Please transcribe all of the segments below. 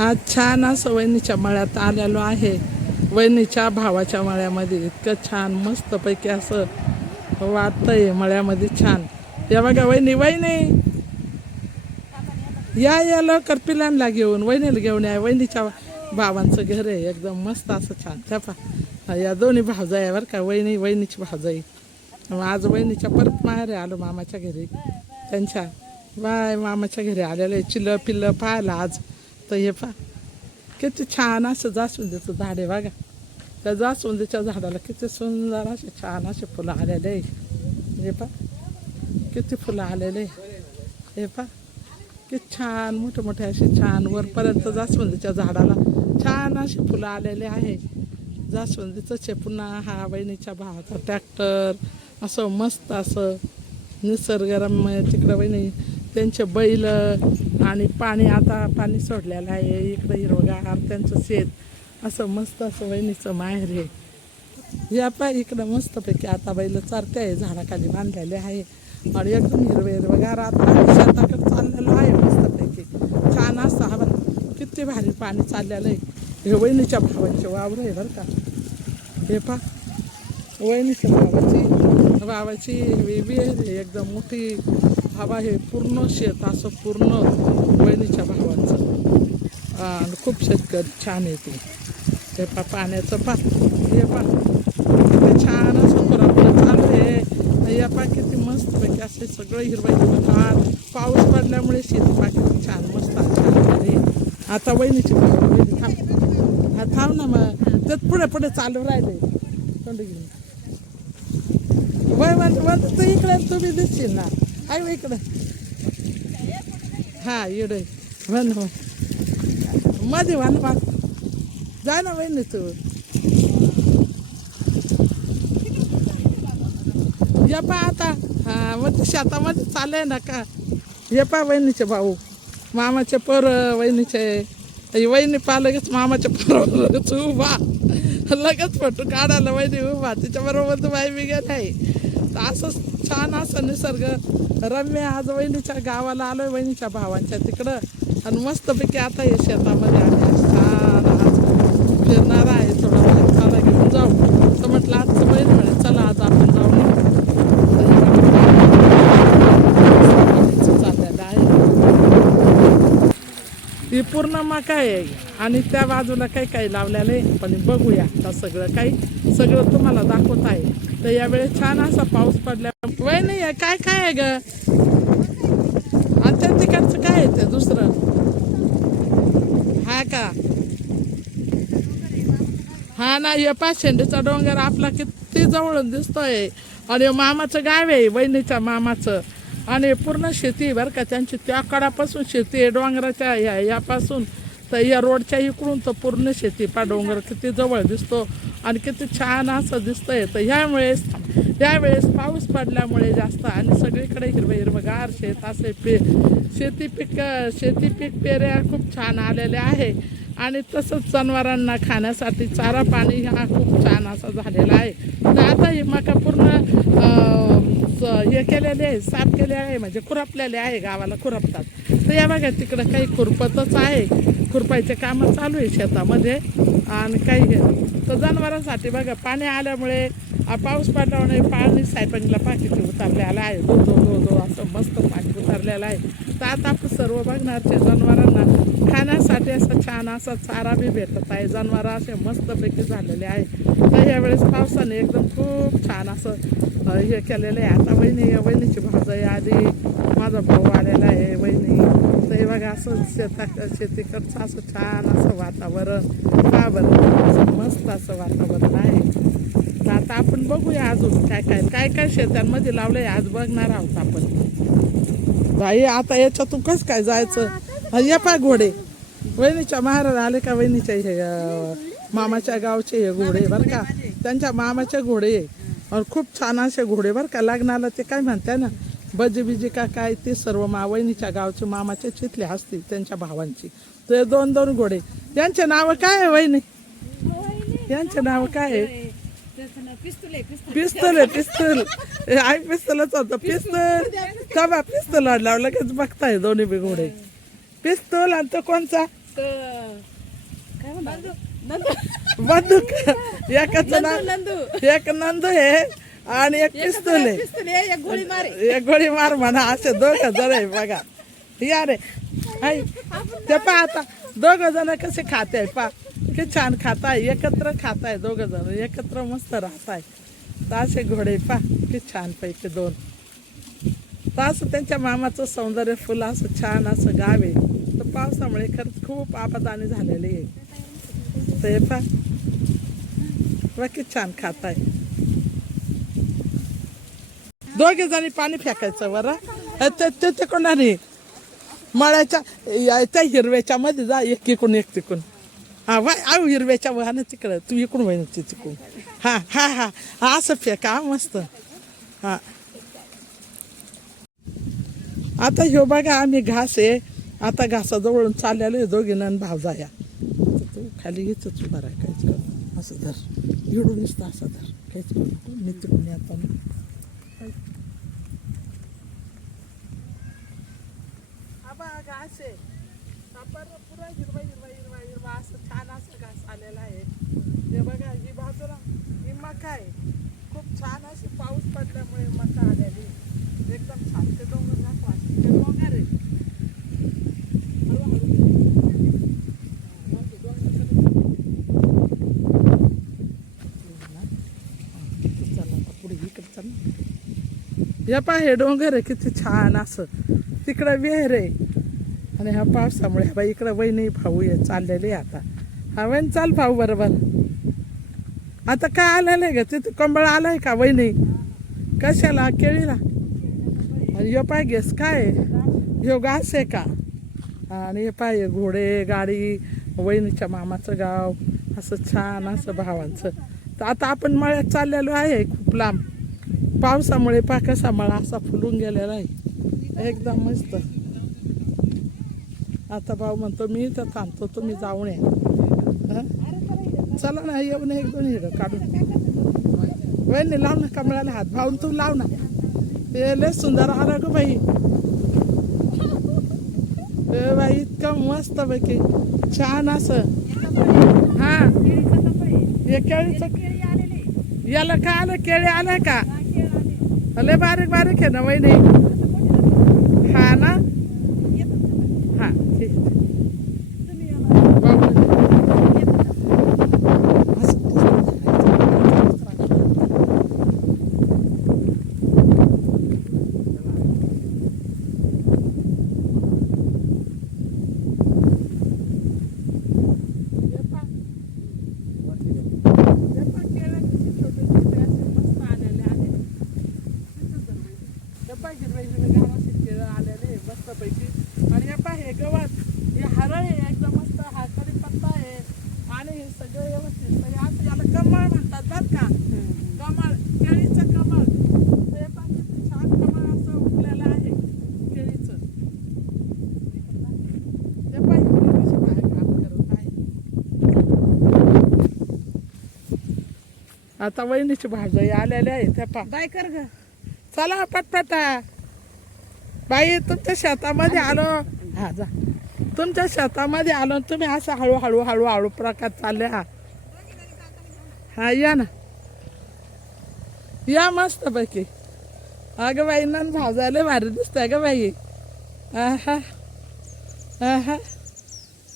आज छान असं वहिनीच्या मळ्यात आलेलो आहे. वहिनीच्या भावाच्या मळ्यामध्ये इतकं छान मस्तपैकी असं वाटतंय मळ्यामध्ये छान. या बघा वहिनी वहिनी या लवकर पिलांना घेऊन वहिनीला घेऊन या. वहिनीच्या भावांचं घर आहे एकदम मस्त असं छान. त्या पा या दोन्ही भावजा आहे बरं का. वहिनीची भावजाई. आज वहिनीच्या परत माहेरी आलो मामाच्या घरी त्यांच्या. बाय मामाच्या घरी आलेलं आहे चिल्लं पिल्लं पाहायला आज. तर हे पा किती छान असं जास्वंदीचं झाड आहे बघा. त्या जास्वंदीच्या झाडाला किती सुंदर असे छान असे फुलं आलेले आहे. हे पा किती फुलं आलेले. हे पा किती छान मोठे मोठे असे छान वरपर्यंत जास्वंदीच्या झाडाला छान असे फुलं आलेले आहे. जास्वंदीचंच आहे. पुन्हा हा वहिनीच्या भावाचा ट्रॅक्टर असं मस्त असं निसर्गरम्य तिकडं वहिनी त्यांचे बैल आणि पाणी आता पाणी सोडलेलं आहे. इकडं हिरवगार त्यांचं शेत असं मस्त असं वहिनीचं माहेर आहे. या पाय इकडं मस्तपैकी आता बैल चारते आहे झाडाखाली बांधलेले आहे आणि एकदम हिरवगार आता शेताकडे चाललेलं आहे मस्तपैकी छान असं. हा किती भारी पाणी चाललेलं आहे. हे वहिनीच्या भावांचे वावर आहे बरं का. हे पा वहिनीच्या भावाची विहीर आहे एकदम मोठी. हवा हे पूर्ण शेत असं पूर्ण वहिनीच्या भावांचं आणि खूप शेतकरी छान येते. हे पा पाण्याचं पा हे पा किती छान असं पुरापुरं चालू आहे. या पा किती मस्तपैकी असे सगळं हिरवं पाऊस पडल्यामुळे शेती पा किती छान मस्त छान झाली. आता वहिनीची वहिनी थांब हा थांब ना मग त्यात पुढे चालू राहिले तोंड घेऊन. वय म्हणतो तू इकडे तुम्ही दिसशील ना. आहे इकडं हा इकडे म्हण हो मध्ये म्हण मग जा ना वहिनी तू. या पा आता हा मग शेतामध्ये चाललंय ना का. हे पा वहिनीचे भाऊ मामाचे पोरं वहिनीचे वहिनी पा लगेच मामाच्या पोरावर लगेच उभा लगेच फोटो काढायला वहिनी उभा तिच्याबरोबर तू बाई बी गेला आहे. तर असं छान असं निसर्ग रम्य. आज वहिनीच्या गावाला आलोय वहिनीच्या भावांच्या तिकडं आणि मस्तपैकी आता हे शेतामध्ये आम्ही छान आज फिरणार आहे. थोडं बाहेर चाला घेऊन जाऊ तर म्हटलं आजचं बहीण म्हणे चला आज आपण जाऊन चाललेलं आहे. ही पूर्ण मका आहे आणि त्या बाजूला काही लावलेलं आहे. पण बघूया आता सगळं तुम्हाला दाखवत आहे. तर यावेळेस छान असा पाऊस पडल्या वहिनी काय आहे ग. आणि त्या तिकडचं काय आहे ते दुसरं हा का. हा ना हे पाचशेंडीचा डोंगर आपला किती जवळून दिसतोय. आणि मामाचं गाव आहे वहिनीच्या मामाचं आणि पूर्ण शेती बरं का त्यांची. त्या कडापासून शेती आहे डोंगराच्या यापासून तर या रोडच्या इकडून तर पूर्ण शेती पा डोंगर किती जवळ दिसतो आणि किती छान असं दिसतंय. तर यावेळेस पाऊस पडल्यामुळे जास्त आणि सगळीकडे हिरवगार शेत असे शेती पीक पेऱ्या खूप छान आलेले आहे. आणि तसंच जनावरांना खाण्यासाठी चारा पाणी हा खूप छान असा झालेला आहे. तर आता ही मका पूर्ण हे केलेले आहे साफ केले आहे म्हणजे खुरपलेले आहे. गावाला खुरपतात. तर या बघा तिकडं काही खुरपतच आहे. खुरपायचे कामं चालू आहे शेतामध्ये आणि काही तर जनावरांसाठी बघा पाणी आल्यामुळे पाऊस पडल्यामुळे पाणी सायपंगला पाकिटी उतरलेलं आहे. दो असं मस्त पाणी उतरलेलं आहे. तर आता आपण सर्व बघणारचे जनावरांना खाण्यासाठी असं छान असा चारा बी भेटत आहे. जनावर असे मस्तपैकी झालेले आहे. तर यावेळेस पावसाने एकदम खूप छान असं हे केलेलं आहे. आता वहिनीची भावजाई आधी माझा भाऊ आलेला आहे वहिनी. तर हे बघा असं शेतीकडचं असं छान असं वातावरण का बरं असं मस्त असं वातावरण आहे. तर आता आपण बघूया अजून काय शेतांमध्ये लावलंय आज बघणार आहोत आपण. बाई आता याच्यातून कसं काय जायचं. या पा घोडे वहिनीच्या महाराज आले का. वहिनीच्या हे मामाच्या गावचे हे घोडे बरं का. त्यांच्या मामाचे घोडे आणि खूप छान असे घोडे बरं का. लग्नाला ते काय म्हणते ना बजी का काय ते सर्व वहिनीच्या गावचे मामाचे चितले असतील त्यांच्या भावांची. ते दोन घोडे यांचे नाव काय आहे वहिनी. यांचे नाव काय आहे. पिस्तूल आई पिस्तूलच होतं. पिस्तूल का बा पिस्तूल लावलं लगेच बघताय दोन्ही बी घोडे. पिस्तूल आणि तो कोणचा काय म्हणतात बंदूक एकच नंदू एक नंदू आहे आणि एक पिस्तूल आहे. एक गोळी मारे एक गोळी मार म्हणा असे दोघ जण आहे बघा. या रे हाय ते पा आता दोघ जण कसे खाते पा किती छान खाताय एकत्र खाताय दोघ जण एकत्र मस्त राहताय. तर असे घोडे पा किती छान पैकी दोन. तर असं त्यांच्या मामाचं सौंदर्य फुलं असं छान असं गाव आहे. तर पावसामुळे खरंच खूप आपदानी झालेली आहे. ते पा किती छान खाताय. दोघे जणी पाणी फेकायचं बरं ते तिकडून मळ्याच्या त्या हिरव्याच्या मध्ये जा एक इकडून एक तिकडून. हा वाय आव हिरव्याच्या वाहन तिकडं तू इकडून व्हायची तिकडून. हा हा हा हा असं फेका मस्त. हा आता ह्यो बघा आम्ही घास आहे आता घासाजवळून चाललेलो आहे दोघीनं भावजाया. तू खाली येतच उभा राहा काहीच कर असं धर इडून नुसतं असं धर काहीच करू नको मी तिकडून येताना. घास आहे पुरा हिरवा हिरवा हिरवा हिरवा असं छान असं घास आलेला आहे. हे बघा ही बाजूला ही मका आहे खूप छान अशी पाऊस पडल्यामुळे मका आलेली एकदम छान. ते डोंगर दाखवा ते डोंगर आहे पुढे इकडे चल. हे पहा हे डोंगर आहे किती छान असं तिकडं विहीर आहे. आणि ह्या पावसामुळे बाई इकडं वहिनी भाऊ आहे चाललेले आता. हा वहिनी चाल भाऊ बरोबर. आता काय आलेलं आहे ग तिथे कंबळ आलाय का वहिनी कशाला केळीला. आणि हे पाय गेस काय ह्यो घास आहे का. आणि हे पाय घोडे गाडी वहिनीच्या मामाचं गाव असं छान असं भावांचं. तर आता आपण मळ्यात चाललेलो आहे खूप लांब पावसामुळे पा कसा मळा असा फुलून गेलेला आहे एकदम मस्त. आता भाऊ म्हणतो मी तर थांबतो तुम्ही जाऊन या. चला ना येऊन एक दोन हिरं काढून वहिनी लाव ना कमळाला हात भाऊन तू लाव ना. हे लय सुंदर आला ग बाई. बाई इतकं मस्त पैकी छान असं. हा हे केळीचं याला काय आलं केळी आलंय का लय बारीक बारीक आहे ना वहिनी. हा ना हा ठीक मस्तपैकी. आणि हे पाय हे गवत हे हरळ आहे एकदम मस्त हा कढीपत्ता आहे आणि हे सगळं व्यवस्थित. तर असं याला कमळ म्हणतात बरं का कमळ केळीचं कमळ. तर हे पाय किती छान कमळ असं उठलेलं आहे केळीचं. ते पाय कशी काय काम करत आहे. आता वहिनीची भाजी आलेली आहे त्या पा बाय कर ग चला पटपटा. बाई तुमच्या शेतामध्ये आलो. हा जा तुमच्या शेतामध्ये आलो तुम्ही असं हळूहळू हळूहळू प्रकार चालले. हा हा या ना या मस्त पैकी. अगं बाई नन भाजायला भारी दिसतंय ग बाई. हा हा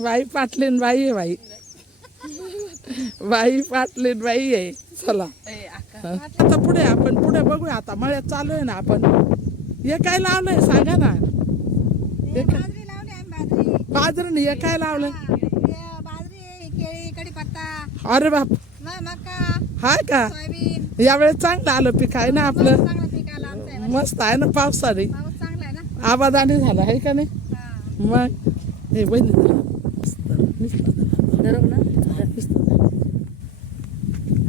बाई पाटलीन बाई आहे बाई. बाई पाटलीन बाई आहे. चला आता पुढे आपण पुढे बघूया. आता मळ्यात चालू आहे ना आपण. हे काय लावलंय सांगा ना. बाजरी हे काय लावलंय. बाजरी केळी कढीपत्ता अरे बाप मका हाय का सोयाबीन यावेळेस चांगलं आलं पीक आहे ना आपलं. चांगला पीक आला आमचा. मस्त आहे ना पावसाने पाऊस चांगला आहे ना. आबादानी झाला आहे का नाही. हा. मग हे बहिणी धरव ना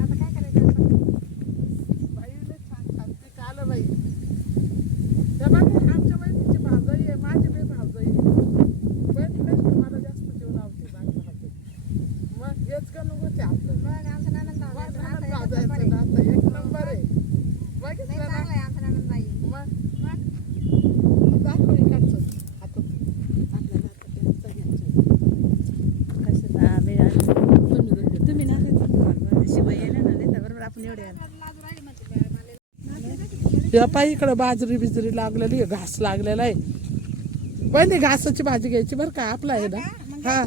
आता काय करायचं आपण? छान छान पीक आलं बाई. त्या बाकी आमच्या बहिणीची भावजाई आहे माझी बी भावजाई बहिणीलाच तुम्हाला जास्त जीव लावते माझी भावजाई. मग हेच का नको ते आपलं. मग आमचा ननंद भाऊ आहे. नणंद आता एकच भावजाईचं नंबर आहे. नातं एक नंबर आहे. नाही, बघितलं चांगला ना आहे आमचा ननंद बाई. मग दाखव इकडचं आता आपल्याला आता घ्यायचं घ्यायचं. आपण एवढे या पाय इकडे बाजरी बिजरी लागलेली आहे, घास लागलेला आहे. वहिनी घासाची भाजी घ्यायची बरं का आपला आहे ना. हा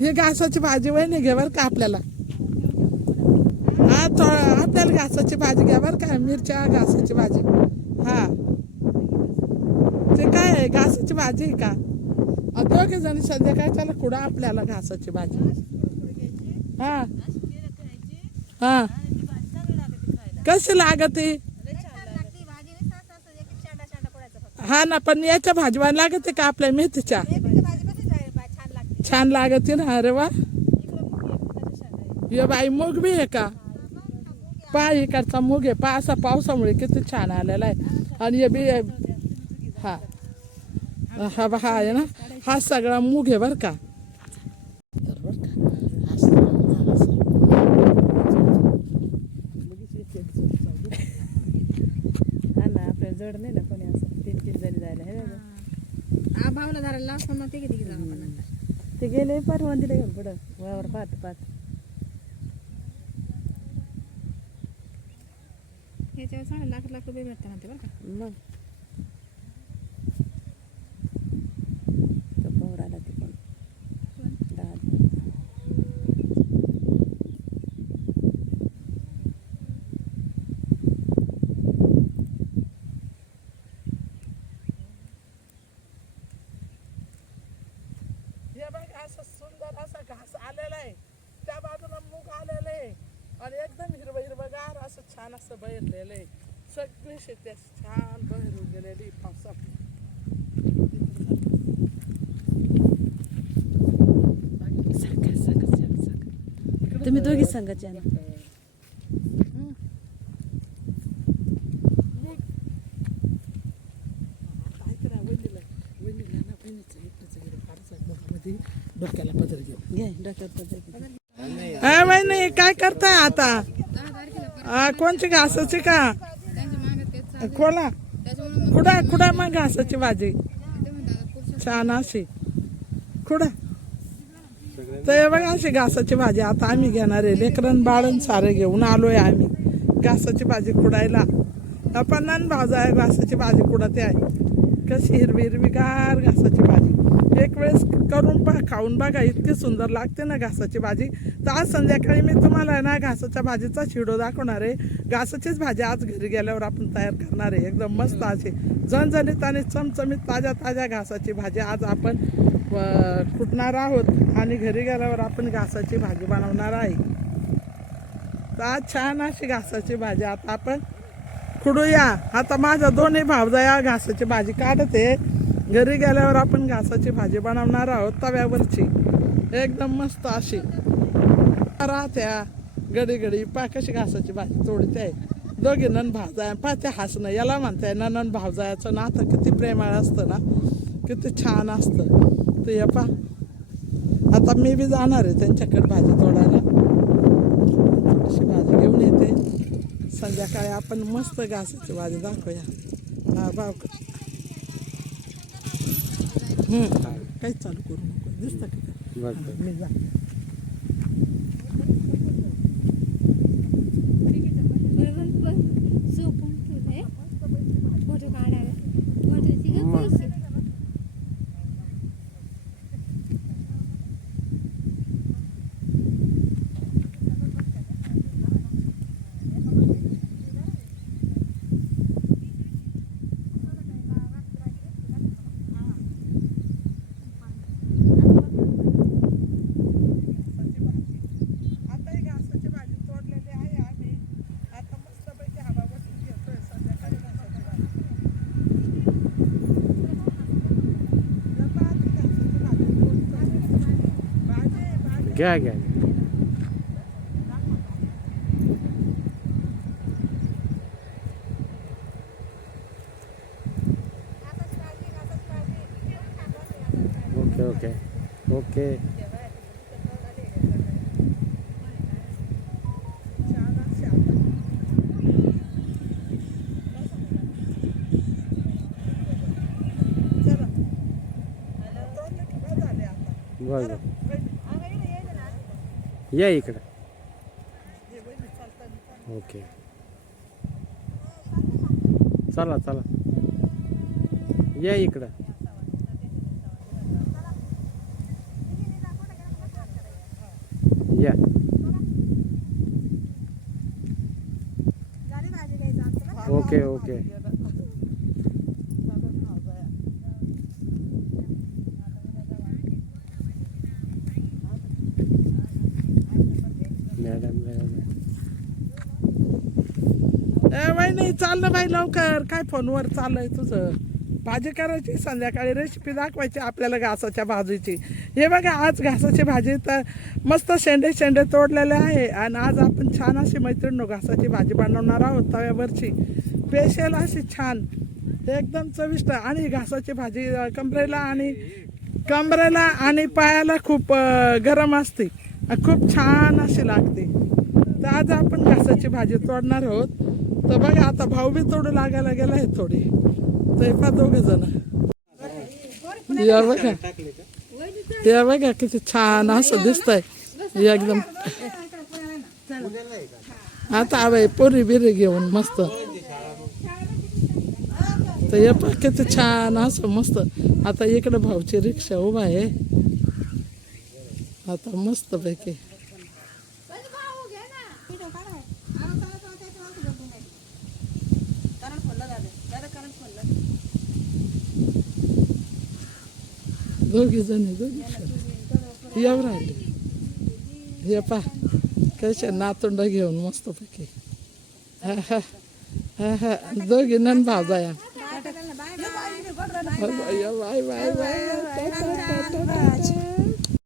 ही घासाची भाजी वहिनी घे बरं का आपल्याला. हा आपल्याला घासाची भाजी घ्या बरं का. मिरच्या घासाची भाजी. हा ते काय आहे घासाची भाजी आहे का. दोघे जण संध्याकाळच्याला कुडा आपल्याला घासाची भाजी. हा हा कशी लागते. हा ना पण याच्या भाजीवा लागते का आपल्या मेथीच्या. छान लागते ना. अरे वा ये बाई मूग बी आहे का. पा इकडचा मूग आहे पा असा पावसामुळे किती छान आलेला आहे. आणि हे बी हा हा हा आहे ना. हा सगळा मूग आहे बर का. जड नाही ना कोणी असं 3-3 जणी जायला हे भावला धरायला पण मग ते किती ते गेले परवानतीला घेऊन पुढं वावर पाहत ह्याच्यावर चांगले लाख रुपये भेटतात ना ते बरं का. मग तो पवर आला ते पण असं सुंदर असा घास आलेला आहे. त्या बाजूला मूग आलेलं आहे आणि एकदम हिरवगार असं छान असं बहरलेलं आहे. सगळी शेती छान बहरून गेलेली पावसात. तुम्ही दोघी संघाचे डोक्याला पदर घेऊ. नाही काय करताय आता. कोणची घासाची का खोला खुडा खुडा मग घासाची भाजी छान अशी खुडा. तर बघा अशी घासाची भाजी आता आम्ही घेणार आहे. लेकरन बाळण सारे घेऊन आलोय आम्ही घासाची भाजी खुडायला. आपण भाजा आहे घासाची भाजी खुडते आहे. कशी हिरवीगार घासाची भाजी. एक वेळेस करून खाऊन बघा इतकी सुंदर लागते ना घासाची भाजी. तर आज संध्याकाळी मी तुम्हाला ना घासाच्या भाजीचा शिडो दाखवणार आहे. घासाचीच भाजी आज घरी गेल्यावर आपण तयार करणार आहे. एकदम मस्त अशी झणझणीत आणि चमचमीत ताज्या घासाची भाजी आज आपण कुटणार आहोत आणि घरी गेल्यावर आपण घासाची भाजी बनवणार आहे. तर आज छान अशी घासाची भाजी आता आपण खुडूया. आता माझ्या दोन्ही भावजाया घासाची भाजी काढते. घरी गेल्यावर आपण घासाची भाजी बनवणार आहोत तव्यावरची एकदम मस्त अशी राहत्या. घडी पा कशी घासाची भाजी तोडते आहे. दोघी नन भावजाया पा ते हसणं याला म्हणताय नन भावजायाचं नातं किती प्रेमळ असतं ना. किती छान असतं. तर हे पा आता मी बी जाणार आहे त्यांच्याकडे भाजी तोडायला. थोडीशी भाजी घेऊन येते. संध्याकाळी आपण मस्त घासाची भाजी दाखवूया. हा भाव काहीच चालू करू नको दिसतं का. मी जा घ्या ओके बरं या इकडं. ओके चला चला या इकडं या ओके ओके मॅडम वहिनी चाल ना बाई लवकर, काय फोनवर चाललंय तुझं? भाजी करायची, संध्याकाळी रेसिपी दाखवायची आपल्याला घासाच्या भाजीची. हे बघा आज घासाची भाजी तर मस्त शेंडे शेंडे तोडलेले आहे आणि आज आपण छान अशी मैत्रिणी घासाची भाजी बनवणार आहोत तव्यावरची, स्पेशल अशी छान एकदम चविष्ट. आणि घासाची भाजी कमरेला आणि पायाला खूप गरम असते, खूप छान अशी लागते. तर आज आपण घासाची भाजी तोडणार आहोत. तर बघा आता भाऊ बी तोडू लागायला गेला आहे थोडी, तर पा दोघे जण या बघा, या बघा किती छान असं दिसतंय एकदम. आता आवाय पोरी बिरी घेऊन मस्त, तर हे पा किती छान असं मस्त. आता इकडे भाऊची रिक्षा उभा आहे, आता मस्त पैकी दोघी येऊ राहिले. हे पा कशा नातुंड घेऊन मस्त पैकी. हा हा हा हा दोघी नन भाव जाया. Bye bye bye.